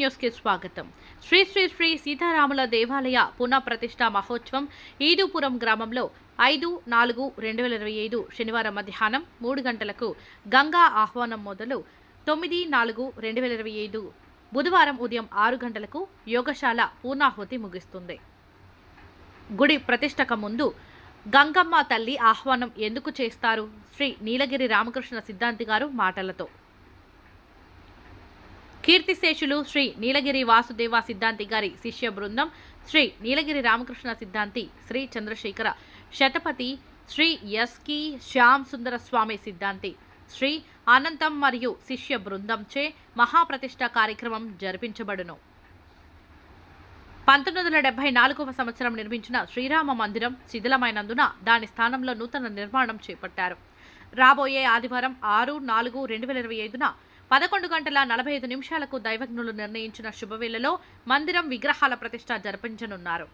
News కి స్వాగతం. శ్రీ శ్రీ శ్రీ సీతారాముల దేవాలయ పునఃప్రతిష్ఠా మహోత్సవం ఈదుపురం గ్రామంలో 5/4/2025 శనివారం మధ్యాహ్నం 3 గంటలకు గంగా ఆహ్వానం మొదలు 9/4/2025 బుధవారం ఉదయం 6 గంటలకు యోగశాల పూర్ణాహుతి ముగిస్తుంది. గుడి ప్రతిష్టక ముందు గంగమ్మ తల్లి ఆహ్వానం ఎందుకు చేస్తారు? శ్రీ నీలగిరి రామకృష్ణ సిద్ధాంతి గారు మాటలతో. కీర్తిశేషులు శ్రీ నీలగిరి వాసుదేవ సిద్ధాంతి గారి శిష్య బృందం శ్రీ నీలగిరి రామకృష్ణ సిద్ధాంతి, శ్రీ చంద్రశేఖర శతపథి, శ్రీ ఎస్కి శ్యామ్ సుందర స్వామి సిద్ధాంతి, శ్రీ అనంతం మరియు శిష్య బృందంచే మహాప్రతిష్ఠ కార్యక్రమం జరిపించబడును. 1974వ సంవత్సరం నిర్మించిన శ్రీరామ మందిరం శిథిలమైనందున దాని స్థానంలో నూతన నిర్మాణం చేపట్టారు. రాబోయే ఆదివారం 6/4/2025న 11:45 దైవజ్ఞులు నిర్ణయించిన శుభవేళలో మందిరం విగ్రహాల ప్రతిష్ఠ జరిపించనున్నారు.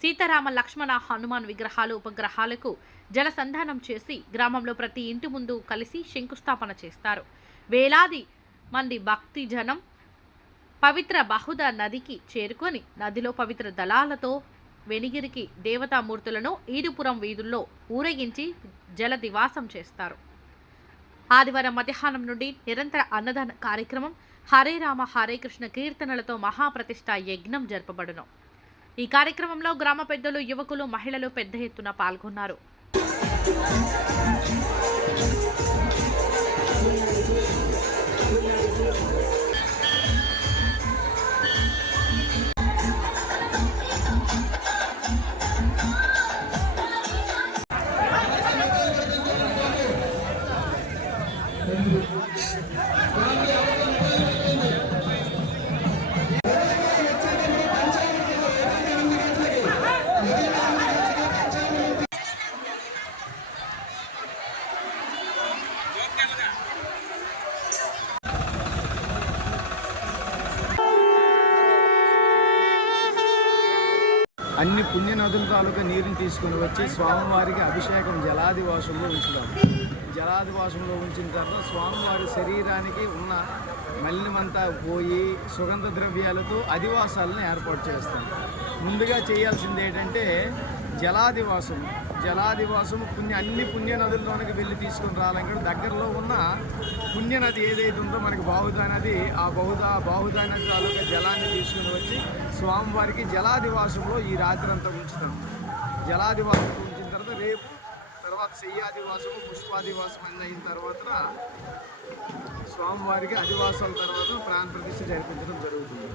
సీతారామ లక్ష్మణ హనుమాన్ విగ్రహాలు ఉపగ్రహాలకు జలసంధానం చేసి గ్రామంలో ప్రతి ఇంటి ముందు కలిసి శంకుస్థాపన చేస్తారు. వేలాది మంది భక్తి జనం పవిత్ర బహుద నదికి చేరుకొని నదిలో పవిత్ర దళాలతో వెనిగిరికి దేవతామూర్తులను ఈదుపురం వీధుల్లో ఊరేగించి జల దివాసం చేస్తారు. ఆదివారం మధ్యాహ్నం నుండి నిరంతర అన్నదాన కార్యక్రమం, హరే రామ హరే కృష్ణ కీర్తనలతో మహాప్రతిష్ఠ యజ్ఞం జరపబడును. ఈ కార్యక్రమంలో గ్రామ పెద్దలు, యువకులు, మహిళలు పెద్ద ఎత్తున పాల్గొన్నారు. అన్ని పుణ్యనదుల తాలూకా నీరుని తీసుకుని వచ్చి స్వామివారికి అభిషేకం జలాదివాసంలో ఉంచుతాం. జలాదివాసంలో ఉంచిన తర్వాత స్వామివారి శరీరానికి ఉన్న మలినమంతా పోయి సుగంధ ద్రవ్యాలతో అధివాసాలను ఏర్పాటు చేస్తాం. ముందుగా చేయాల్సింది ఏంటంటే జలాదివాసం అన్ని పుణ్యనదుల్లోనికి వెళ్ళి తీసుకుని రావాలని దగ్గరలో ఉన్న పుణ్యనది ఏదైతే ఉందో మనకి బాహుదా నది, ఆ బాహుదా నది తాలూకా జలాన్ని తీసుకుని వచ్చి స్వామివారికి జలాదివాసంలో ఈ రాత్రి అంతా ఉంచుతాం. జలాదివాసంలో ఉంచిన తర్వాత శయ్యాదివాసము, పుష్పాదివాసం అన్నీ అయిన తర్వాత స్వామివారికి అధివాసాల తర్వాత ప్రాణ ప్రతిష్ఠ జరిపించడం జరుగుతుంది.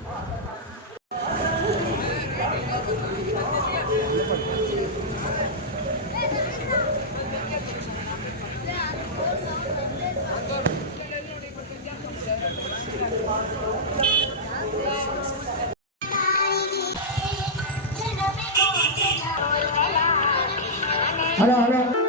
హలో